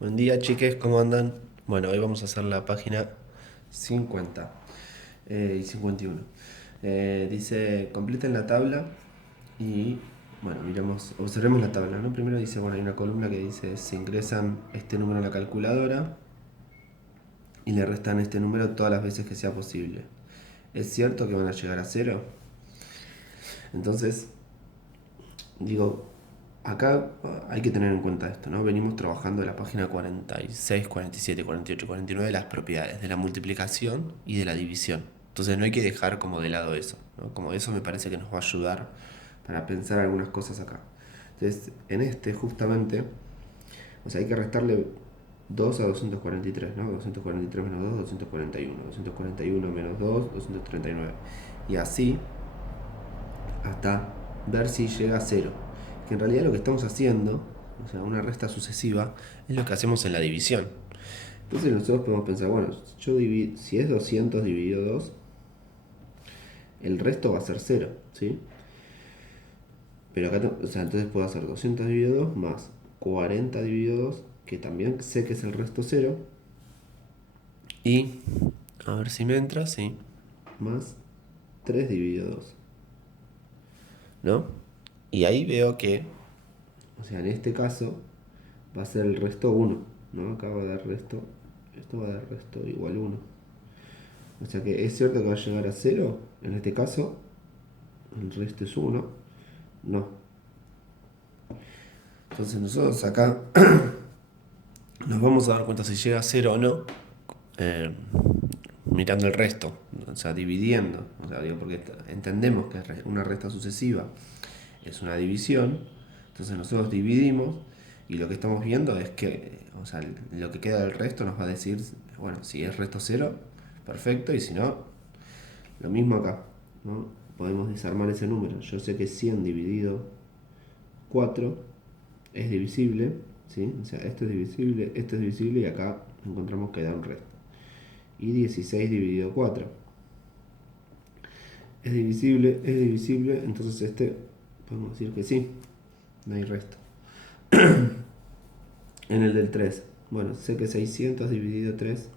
Buen día, chiques, ¿cómo andan? Bueno, hoy vamos a hacer la página 50 y 51. Dice, completen la tabla y, bueno, observemos la tabla, ¿no? Primero dice, bueno, hay una columna que dice, se ingresan este número a la calculadora y le restan este número todas las veces que sea posible. ¿Es cierto que van a llegar a cero? Entonces, digo, acá hay que tener en cuenta esto, ¿no? Venimos trabajando en la página 46, 47, 48, 49 de las propiedades, de la multiplicación y de la división. Entonces no hay que dejar como de lado eso, ¿no? Como eso me parece que nos va a ayudar para pensar algunas cosas acá. Entonces, en este justamente, o sea, hay que restarle 2 a 243, ¿no? 243 menos 2, 241. 241 menos 2, 239. Y así hasta ver si llega a cero. Que en realidad lo que estamos haciendo, o sea, una resta sucesiva, es lo que hacemos en la división. Entonces nosotros podemos pensar, bueno, si es 200 dividido 2, el resto va a ser cero, ¿sí? Pero acá, o sea, entonces puedo hacer 200 dividido 2 más 40 dividido 2, que también sé que es el resto cero, y, a ver si me entra, sí, más 3 dividido 2, ¿no? Y ahí veo que, o sea, en este caso, va a ser el resto uno, ¿no? Acá va a dar resto, esto va a dar resto igual uno. O sea que es cierto que va a llegar a cero, en este caso, el resto es uno, no. Entonces nosotros acá nos vamos a dar cuenta si llega a cero o no, eh, mirando el resto, o sea, dividiendo, o sea, digo, porque entendemos que una resta sucesiva es una división, entonces nosotros dividimos y lo que estamos viendo es que, o sea, lo que queda del resto nos va a decir, bueno, si es resto cero, perfecto, y si no, lo mismo acá, ¿no? Podemos desarmar ese número. Yo sé que 100 dividido 4 es divisible, ¿sí? O sea, esto es divisible y acá encontramos que da un resto. Y 16 dividido 4 es divisible, entonces este podemos decir que sí, no hay resto. En el del 3, bueno, sé que 600 dividido 3,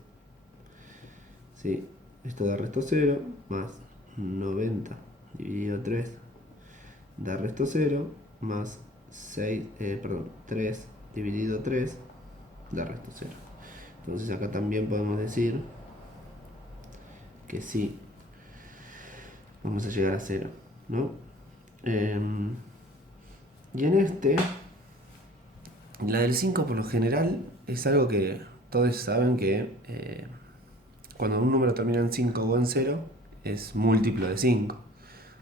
sí, esto da resto cero, más 90 dividido 3 da resto cero, más 3 dividido 3 da resto cero. Entonces acá también podemos decir que sí, vamos a llegar a cero, ¿no? Y en este, la del 5 por lo general es algo que todos saben que cuando un número termina en 5 o en cero es múltiplo de 5.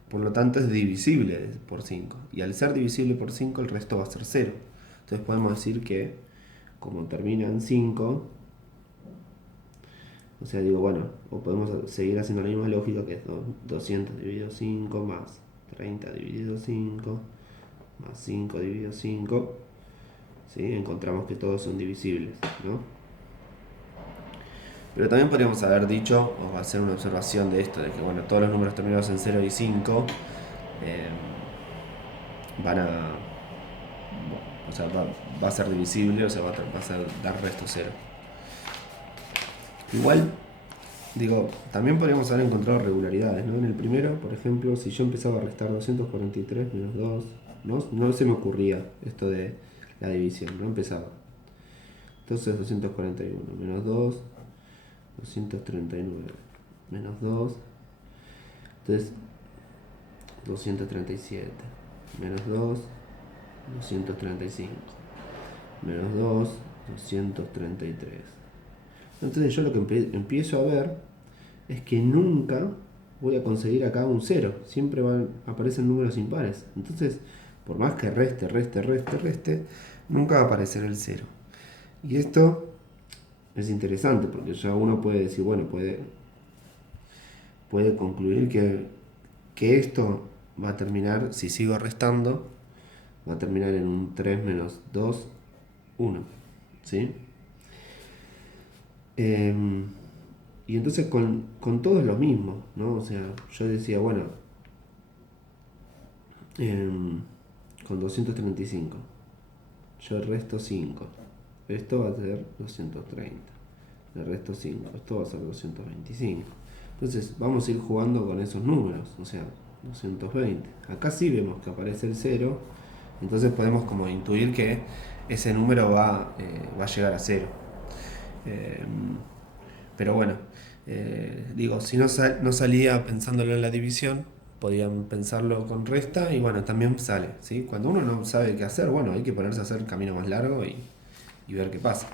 Por lo tanto es divisible por 5. Y al ser divisible por 5 el resto va a ser cero. Entonces podemos decir que como termina en 5, o sea, digo, bueno, o podemos seguir haciendo la misma lógica que es 200 dividido 5 más 30 dividido 5 más 5 dividido 5, ¿sí? Encontramos que todos son divisibles, ¿no? Pero también podríamos haber dicho, o hacer una observación de esto, de que bueno, todos los números terminados en 0 y 5 eh, van a. O sea, va a ser divisible, o sea, va a ser, dar resto cero. Igual, digo, también podríamos haber encontrado regularidades, ¿no? En el primero, por ejemplo, si yo empezaba a restar 243 menos 2, no se me ocurría esto de la división, no empezaba. Entonces 241 menos 2, 239 menos 2, entonces 237 menos 2, 235 menos 2, 233. Entonces yo lo que empiezo a ver es que nunca voy a conseguir acá un cero. Siempre aparecen números impares. Entonces, por más que reste, nunca va a aparecer el cero. Y esto es interesante porque ya uno puede decir, bueno, puede concluir que esto va a terminar, si sigo restando, va a terminar en un 3 menos 2 1. ¿Sí? Eh, y entonces con todo es lo mismo, ¿no? O sea, yo decía, bueno, con 235 yo resto 5. Esto va a ser 230. Le resto 5. Esto va a ser 225. Entonces vamos a ir jugando con esos números. O sea, 220. Acá sí vemos que aparece el 0. Entonces podemos como intuir que ese número va a llegar a 0. Pero bueno, digo, si no, no salía pensándolo en la división, podían pensarlo con resta y bueno, también sale, ¿sí? Cuando uno no sabe qué hacer, bueno, hay que ponerse a hacer el camino más largo y ver qué pasa.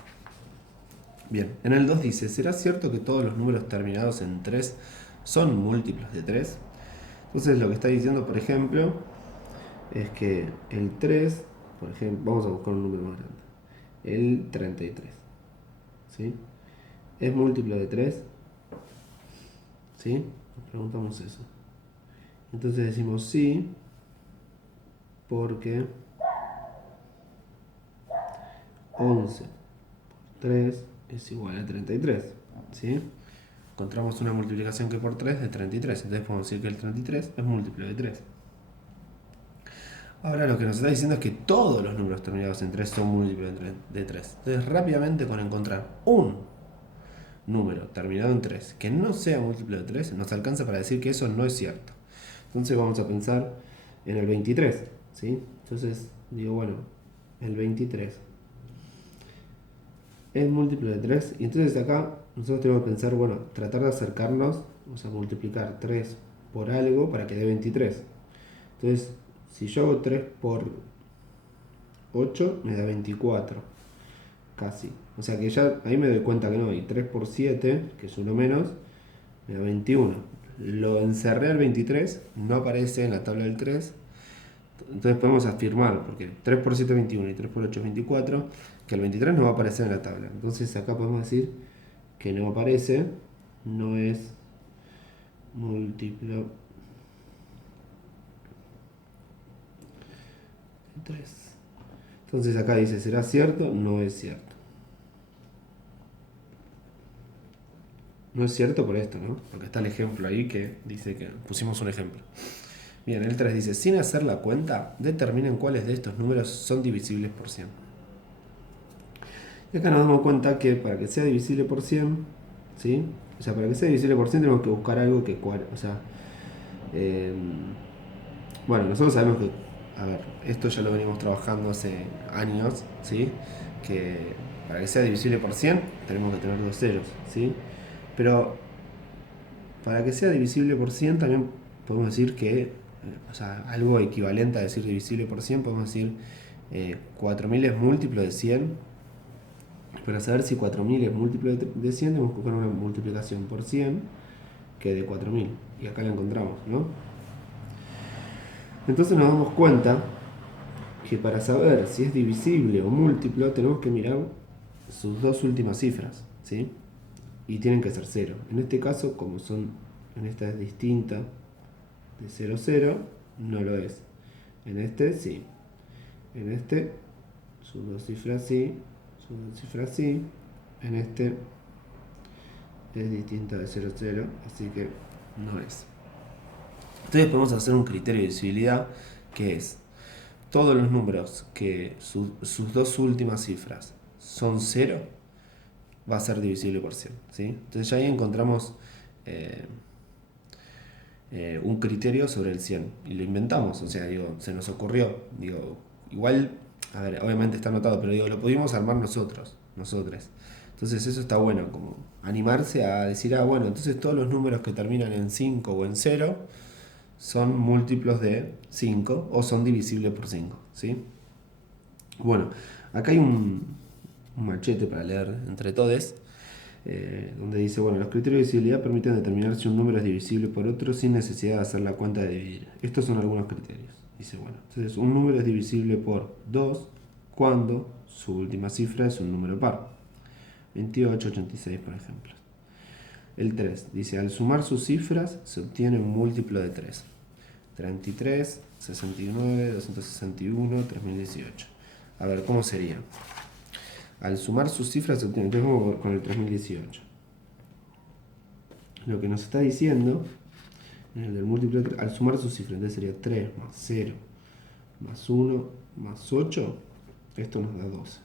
Bien, en el 2 dice, ¿será cierto que todos los números terminados en 3 son múltiplos de 3? Entonces lo que está diciendo, por ejemplo, es que el 3, por ejemplo, vamos a buscar un número más grande, el 33, ¿sí? ¿Es múltiplo de 3? ¿Sí? Nos preguntamos eso. Entonces decimos sí, porque 11 por 3 es igual a 33. ¿Sí? Encontramos una multiplicación que por 3 de 33. Entonces podemos decir que el 33 es múltiplo de 3. Ahora lo que nos está diciendo es que todos los números terminados en 3 son múltiplos de 3. Entonces rápidamente con encontrar un número terminado en 3 que no sea múltiplo de 3 nos alcanza para decir que eso no es cierto. Entonces vamos a pensar en el 23. ¿Sí? Entonces digo, bueno, el 23 es múltiplo de 3 y entonces acá nosotros tenemos que pensar, bueno, tratar de acercarnos, vamos a multiplicar 3 por algo para que dé 23. Entonces, si yo hago 3 por 8 me da 24, casi. O sea que ya ahí me doy cuenta que no, y 3 por 7, que es uno menos, me da 21. Lo encerré al 23, no aparece en la tabla del 3. Entonces podemos afirmar, porque 3 por 7 es 21 y 3 por 8 es 24, que el 23 no va a aparecer en la tabla. Entonces acá podemos decir que no aparece, no es múltiplo de 3. Entonces acá dice, ¿será cierto? No es cierto. No es cierto por esto, ¿no? Porque está el ejemplo ahí que dice que pusimos un ejemplo. Bien, el 3 dice, sin hacer la cuenta, determinen cuáles de estos números son divisibles por 100. Y acá nos damos cuenta que para que sea divisible por 100, ¿sí? O sea, para que sea divisible por 100 tenemos que buscar algo que o sea, bueno, nosotros sabemos que, a ver, esto ya lo venimos trabajando hace años, ¿sí? Que para que sea divisible por 100 tenemos que tener dos ceros, ¿sí? Pero para que sea divisible por 100 también podemos decir que, o sea, algo equivalente a decir divisible por 100, podemos decir 4000 es múltiplo de 100. Para saber si 4000 es múltiplo de 100 tenemos que buscar una multiplicación por 100 que de 4000. Y acá la encontramos, ¿no? Entonces nos damos cuenta que para saber si es divisible o múltiplo tenemos que mirar sus dos últimas cifras, ¿sí? Y tienen que ser 0. En este caso, como son, en esta es distinta de 0, 0, no lo es. En este sí. En este, sus dos cifras sí, sus dos cifras sí. En este es distinta de 0, 0, así que no es. Entonces podemos hacer un criterio de divisibilidad que es todos los números que sus dos últimas cifras son 0, va a ser divisible por 100. ¿Sí? Entonces ya ahí encontramos un criterio sobre el 100 y lo inventamos, o sea, digo, se nos ocurrió, digo, igual, a ver, obviamente está anotado, pero digo, lo pudimos armar nosotros. Entonces eso está bueno, como animarse a decir, bueno, entonces todos los números que terminan en 5 o en 0 son múltiplos de 5 o son divisibles por 5, ¿sí? Bueno, acá hay un machete para leer entre todos, donde dice, bueno, los criterios de divisibilidad permiten determinar si un número es divisible por otro sin necesidad de hacer la cuenta de dividir. Estos son algunos criterios. Dice, bueno, entonces un número es divisible por 2 cuando su última cifra es un número par. 28, 86, por ejemplo. El 3 dice, al sumar sus cifras se obtiene un múltiplo de 3. 33, 69, 261, 3018. A ver, ¿cómo sería? Al sumar sus cifras se obtiene, entonces vamos con el 3018. Lo que nos está diciendo, en el del múltiplo de 3, al sumar sus cifras, entonces sería 3 más 0 más 1 más 8, esto nos da 12.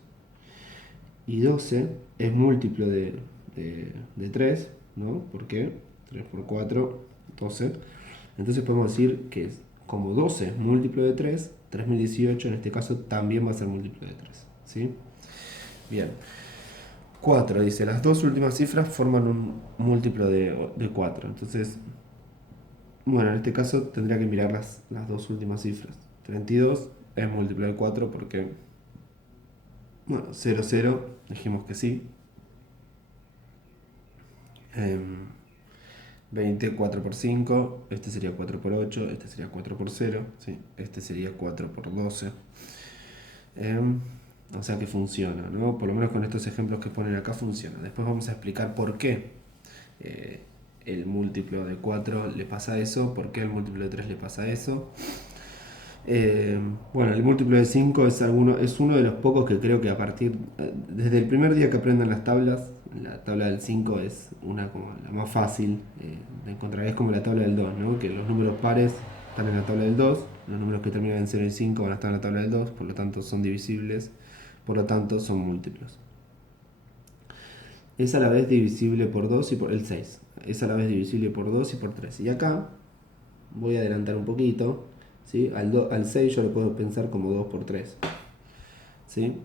y 12 es múltiplo de 3, ¿no? ¿Por qué? 3 por 4, 12. Entonces podemos decir que como 12 es múltiplo de 3, 3018 en este caso también va a ser múltiplo de 3, ¿sí? Bien. 4 dice, las dos últimas cifras forman un múltiplo de 4. Entonces, bueno, en este caso tendría que mirar las dos últimas cifras. 32 es múltiplo de 4 porque, bueno, 0, 0, dijimos que sí. 20, 4 por 5, este sería 4 por 8, este sería 4 por 0, ¿sí? Este sería 4 por 12. O sea que funciona, ¿no? Por lo menos con estos ejemplos que ponen acá funciona. Después vamos a explicar por qué el múltiplo de 4 le pasa eso, por qué el múltiplo de 3 le pasa eso. Bueno, el múltiplo de 5 es uno de los pocos que creo que desde el primer día que aprendan las tablas, la tabla del 5 es una como la más fácil de encontrar, es como la tabla del 2, ¿no? Que los números pares están en la tabla del 2, los números que terminan en 0 y 5 van a estar en la tabla del 2, por lo tanto son divisibles, por lo tanto son múltiplos. Es a la vez divisible por 2 y por el 6. Es a la vez divisible por 2 y por 3. Y acá voy a adelantar un poquito, ¿sí? Al 6 yo lo puedo pensar como 2 por 3, ¿sí?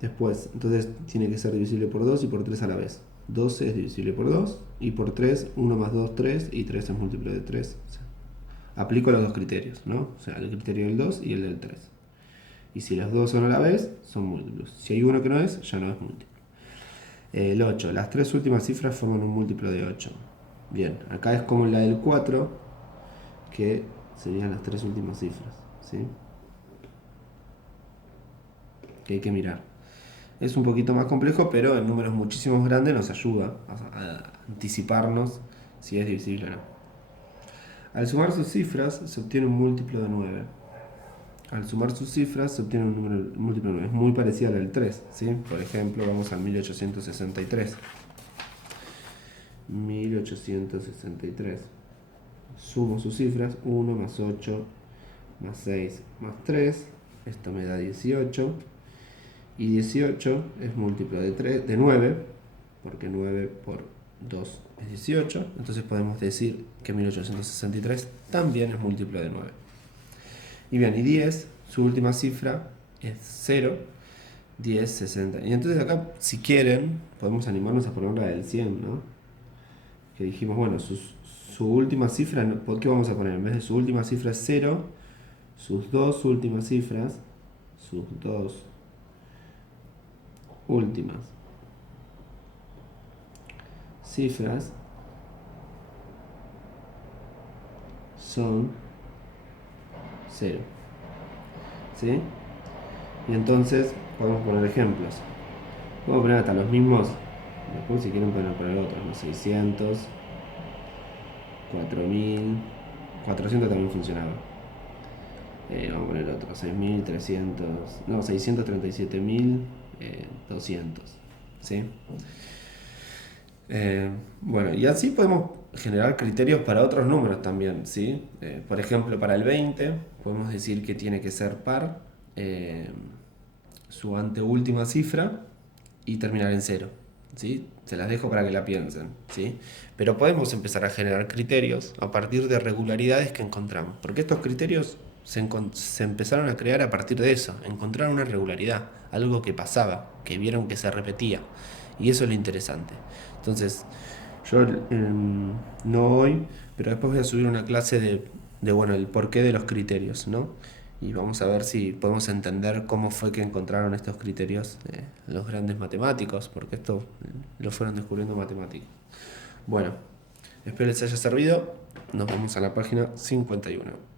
Después, entonces tiene que ser divisible por 2 y por 3 a la vez. 12 es divisible por 2 y por 3, 1 más 2, 3 y 3 es múltiplo de 3. O sea, aplico los dos criterios, ¿no? O sea, el criterio del 2 y el del 3. Y si los dos son a la vez, son múltiplos. Si hay uno que no es, ya no es múltiplo. El 8. Las tres últimas cifras forman un múltiplo de 8. Bien, acá es como la del 4, que serían las tres últimas cifras, ¿sí? Que hay que mirar. Es un poquito más complejo, pero en números muchísimo grandes nos ayuda a anticiparnos si es divisible o no. Al sumar sus cifras se obtiene un múltiplo de 9. Al sumar sus cifras se obtiene un múltiplo de 9. Es muy parecido al del 3, ¿sí? Por ejemplo, vamos al 1863. 1863. Sumo sus cifras, 1 más 8 más 6 más 3. Esto me da 18. Y 18 es múltiplo de 9, porque 9 por 2 es 18. Entonces podemos decir que 1863 también es múltiplo de 9. Y bien, y 10, su última cifra es 0, 10, 60. Y entonces acá, si quieren, podemos animarnos a poner la del 100, ¿no? Que dijimos, bueno, su última cifra, ¿por qué vamos a poner? En vez de su última cifra es 0, sus dos últimas cifras, sus dos últimas cifras son 0, ¿sí? Y entonces podemos poner ejemplos. Podemos poner hasta los mismos, después si quieren poner otros, ¿no? 600, 4000, 400 también funcionaba. Vamos a poner otro, 6300, no, 637.200, ¿sí? Bueno, y así podemos generar criterios para otros números también, ¿sí? Por ejemplo, para el 20 podemos decir que tiene que ser par su anteúltima cifra y terminar en 0, ¿sí? Se las dejo para que la piensen, ¿sí? Pero podemos empezar a generar criterios a partir de regularidades que encontramos, porque estos criterios se empezaron a crear a partir de eso, encontrar una regularidad, algo que pasaba, que vieron que se repetía, y eso es lo interesante. Entonces, yo no hoy, pero después voy a subir una clase bueno, el porqué de los criterios, ¿no? Y vamos a ver si podemos entender cómo fue que encontraron estos criterios los grandes matemáticos, porque esto lo fueron descubriendo matemáticos. Bueno, espero les haya servido. Nos vemos a la página 51.